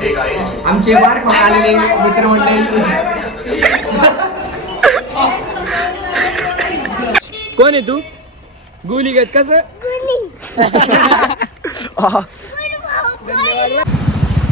आमचे वार खाऊन आलेले मित्रमंडळी. कोण आहे तू? गुली गत कसं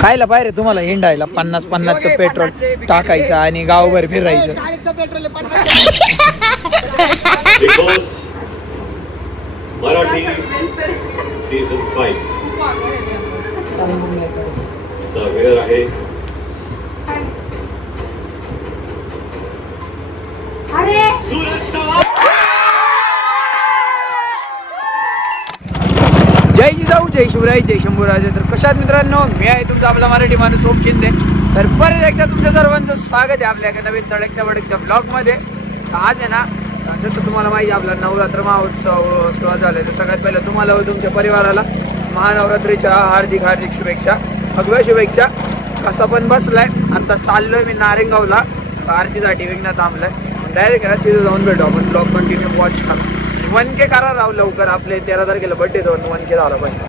खायला पाहिजे तुम्हाला हिंडायला 50-50चं पेट्रोल टाकायचं आणि गावभर फिरायचं. मराठी सीझन 5 चा वेळ आहे. जय जिजाऊ, जय शिवराय, जय शंभूराजे. तर कशात मित्रांनो, मी आहे तुमचा आपला मराठी माणूस ओम शिंदे. तर परत एकदा तुमच्या सर्वांचं स्वागत आहे आपल्या एका नवीन तडकत्या बडकत्या ब्लॉग मध्ये. आज आहे ना, जसं तुम्हाला माहिती आपला नवरात्र महोत्सव सुरुवात झालाय. तर सगळ्यात पहिलं तुम्हाला व तुमच्या परिवाराला महानवरात्रीच्या हार्दिक हार्दिक शुभेच्छा, भगव्या शुभेच्छा. कसा पण बसलाय आता, चाललोय मी नारेंगावला आरतीसाठी. विघ्न थांबलाय, डायरेक्ट आहे तिथे जाऊन भेटू आपण. ब्लॉग कंटिन्यू वॉच करा. 1K करा राव लवकर, आपले 13 तारखेला बड्डे तर 1K झाला पाहिजे.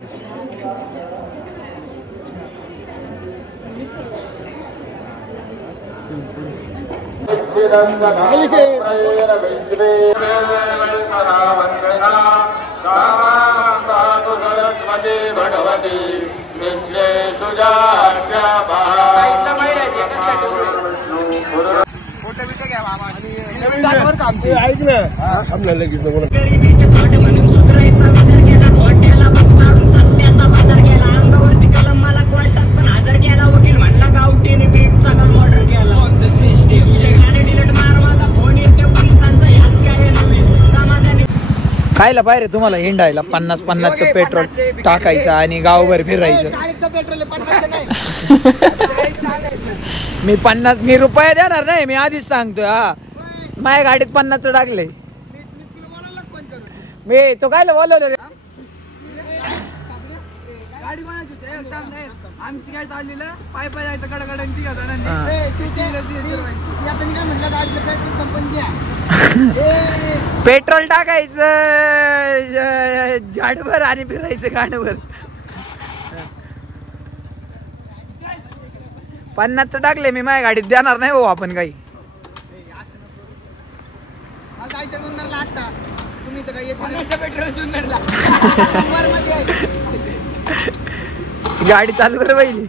ऐक ना आपल्याला लगेच खायला पाहिजे तुम्हाला हिंडायला 50-50चं पेट्रोल टाकायचं आणि गावभर फिरायचं. मी रुपया देणार नाही, मी आधीच सांगतोय. हा, माझ्या गाडीत 50चं टाकले मी. तो काय बोलवलं गाडी बनायची होती, आमची गाडी चाललेलं पाय पाय जायचं कडकड. पेट्रोल टाकायचं झाडभर आणि फिरायचं गाडभर. 50चं टाकले मी, माझ्या गाडीत देणार नाही भाऊ आपण काही. गाडी चालू कर पहिली.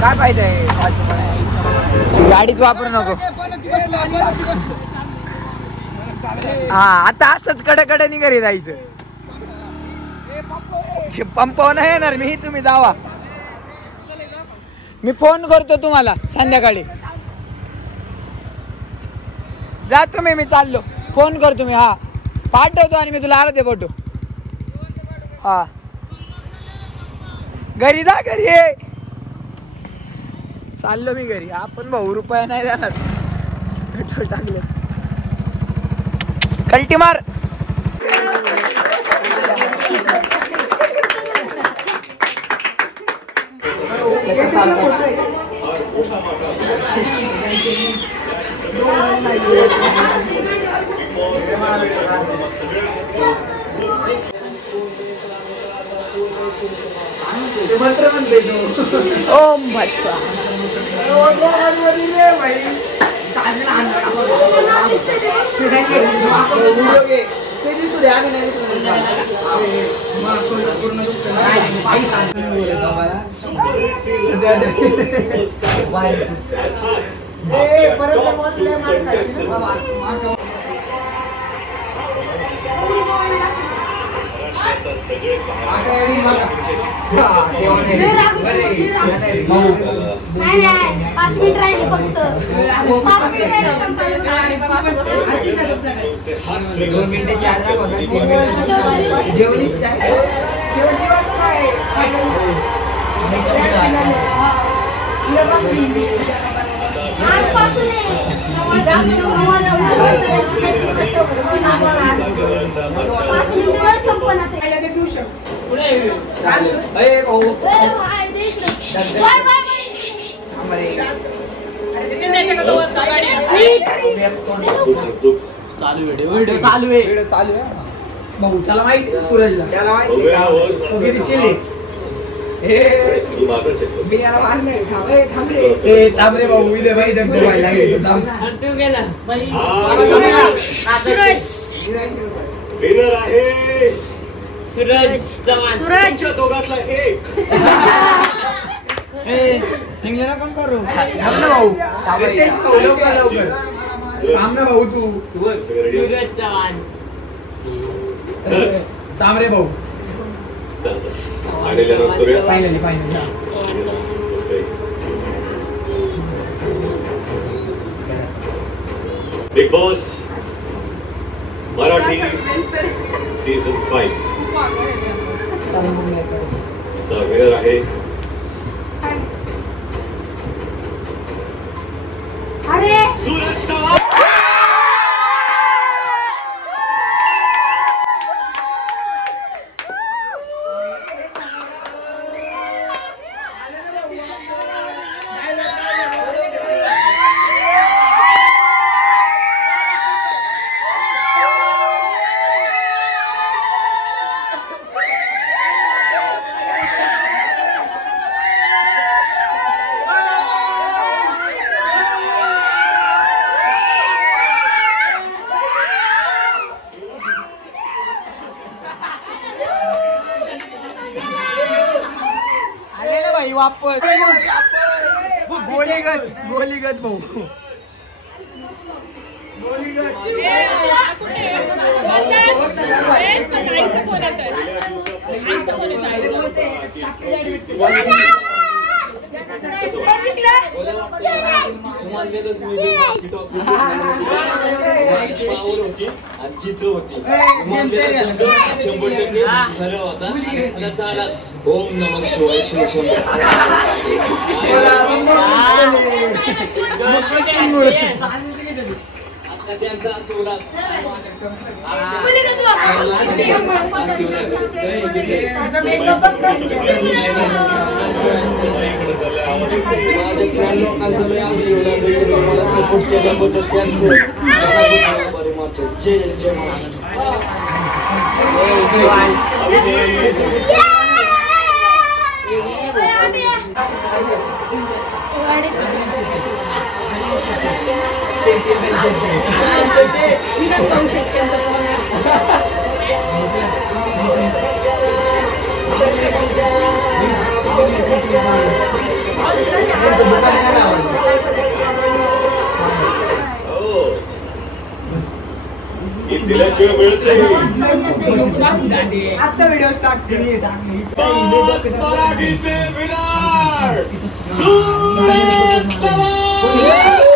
काय पाहिजे, गाडीच वापरू नको. हा, आता असंच कडकडनी घरी जायचं. पंपावर नाही येणार मी, तुम्ही जावा. मी फोन करतो तुम्हाला संध्याकाळी. जा तुम्ही, मी चाललो. फोन करतो मी. हा, पाठवतो आणि मी तुला अर्धे फोटो. हा, घरी जा, घरी ये. चाललो मी घरी. आपण भाऊ रुपया नाही देणार, पेट्रोल टाकले. कल्टी मार. ओम भट्टा चालू व्हिडिओ चालू आहे भाऊ त्याला माहिती आहे सूरजला थांबरे भाऊ उद्या माहिती विनर आहे सूरज दोघातला एक. पण करू भाऊ थांब ना भाऊ तू सूरज चव्हाण तांबरे भाऊ आलेल्या सूर्य finally big boss Marathi season 5 चा विनर आहे सूरज चव्हाण. वापस गोलीगत भाऊ चित्र होती ओम नमः शिवाय शिव शंभो. दिल्याशिवाय मिळत नाही. आता व्हिडिओ स्टार्ट केली मराठीचे विनर सूरज चव्हाण.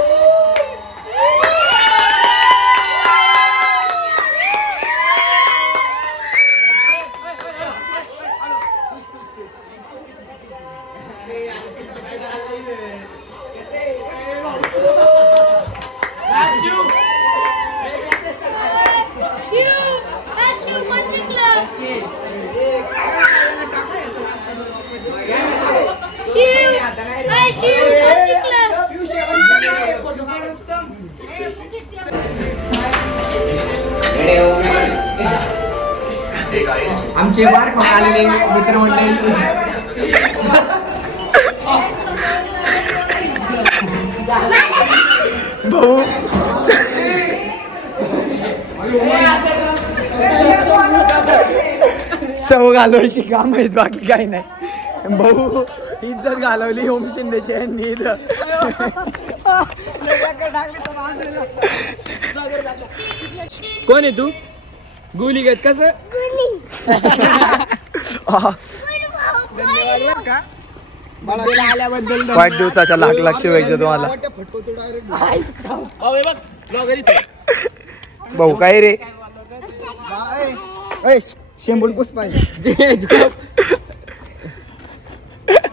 आमचे वार खाऊन आलेले मित्रमंडळी भाऊ चव घालवायची काम आहेत बाकी काही नाही. भाऊ इज्जत घालवली ओम शिंदेची यांनी इथं. कोण आहे तू गुलीगत कस वाढदिवसाच्या लाख लाख शुभेच्छा तुम्हाला. भाऊ काय रे शेंबूड पुष्पा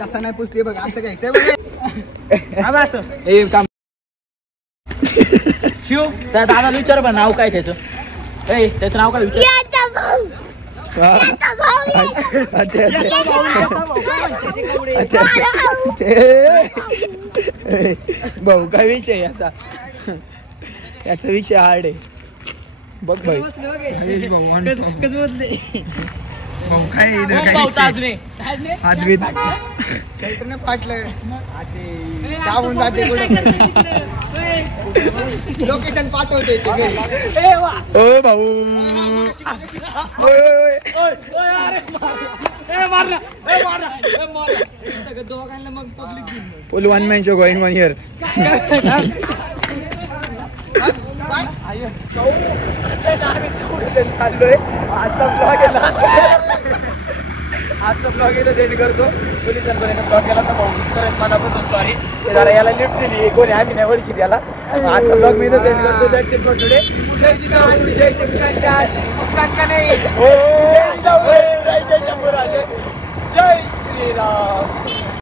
तसा नाही पुसते बघ असं घ्यायचं शिव त्या दादाला विचार बा नाव काय त्याचं त्याचं नाव काय विचार. भाऊ काय विषय याचा याचा विषय हार्ड आहे बघ भाई भाऊ काय इथं काय भाऊ विषय? ताजने हात बीत शर्टने फाटलं दाबून जाते लोकेशन पाठवते ओ भाऊ फुल one man show going on here चाललोय आजचा ब्लॉग इथं सेंड करतो पोलिसांपर्यंत ब्लॉग केला तर भाऊ परत मनापासून सॉरी जरा याला लिफ्ट दिली कोणी आम्ही नाही ओळखी त्याला आजचा ब्लॉग मी इथं सेंड करतो दॅट्स इट फॉर टुडे जय मुस्कान का नाही जय शंभूराजे जय श्रीराम